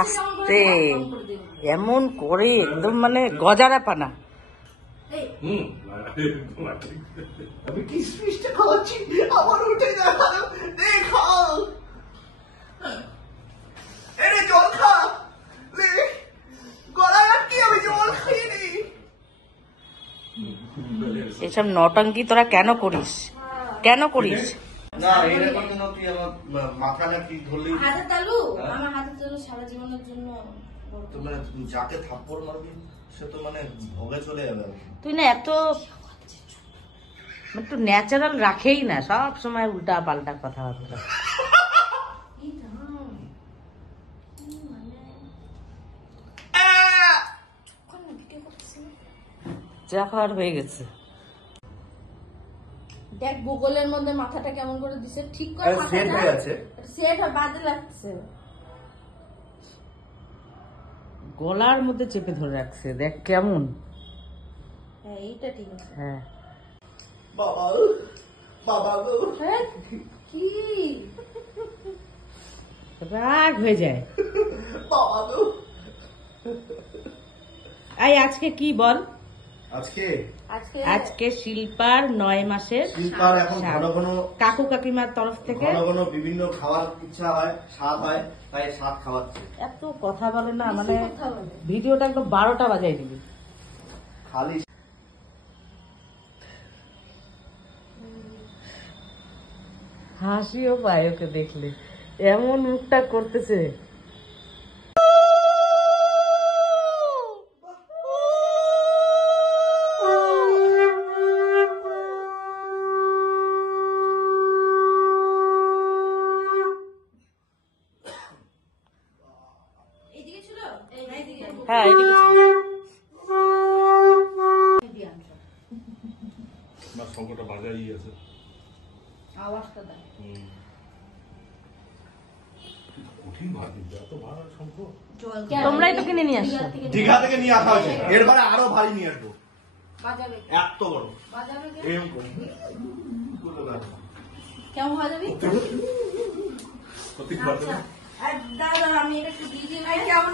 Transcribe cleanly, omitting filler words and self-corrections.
আস্তে এমন করে একদম মানে গজারা পানা। আমি কিসমিসটা খাওয়াচ্ছি, আমার উঠে যা, খাও, এরে জল খা, গলায় আটকে আমি জল খাইনি। এসব নটঙ্কি তোরা কেন করিস, কেন করিস? না এরকম জন্য তুই আমার মাথা না কি ধরলি, হাতে তালু, আমার হাতে তালু সারা জীবনের জন্য। তো মানে যাকে থাপ্পড় মারবি সে তো মানে ভোগে চলে যাবে। তুই না এত একটু ন্যাচারাল রাখেই না, সব সময় উল্টা পাল্টা কথাবার্তা। চা খাওয়ার হয়ে গেছে। দেখ গুগলের মধ্যে মাথাটা কেমন করে দিছে, ঠিক করে সেট হয়ে আছে, সেট বাজে লাগছে। গলার মধ্যে চেপে ধরে রাখছে, দেখ কেমন। হ্যাঁ এইটা ঠিক আছে। হ্যাঁ বাবা বাবা গো, হ্যাঁ কি রাগ হয়ে যায়। বাবা গো। এই আজকে কি বল? আজকে আজকে শিল্পার 9 মাসের শিল্পার এখন ঘন ঘন কাকু কাকিমার তরফ থেকে ঘন ঘন বিভিন্ন খাবার ইচ্ছা হয়, স্বাদ হয়, তাই স্বাদ খাওয়াচ্ছে। এত কথা বলে না, মানে ভিডিওটা একদম 12টা বাজাই দিবি খালি। হাসিও পায় ওকে দেখলে, এমন মুখটা করতেছে। হ্যাঁ এদিকে ছিল। শঙ্করটা বাজাই আছে, আওয়াজটা দেয়। কঠিন ভাত কিন্তু এত ভাড়া শঙ্খ। তোমরাই তো কিনে নিয়ে আসছো। দীঘা থেকে নিয়ে আসা হয়েছে, এরবারে আরো ভারী নিয়ে আসবো, বাজাবে এত বড় বাজাবে এরকম করে। কেমন বাজাবি? সত্যি ভাত দাদা আমি এটা একটু দিয়ে দিই, কেমন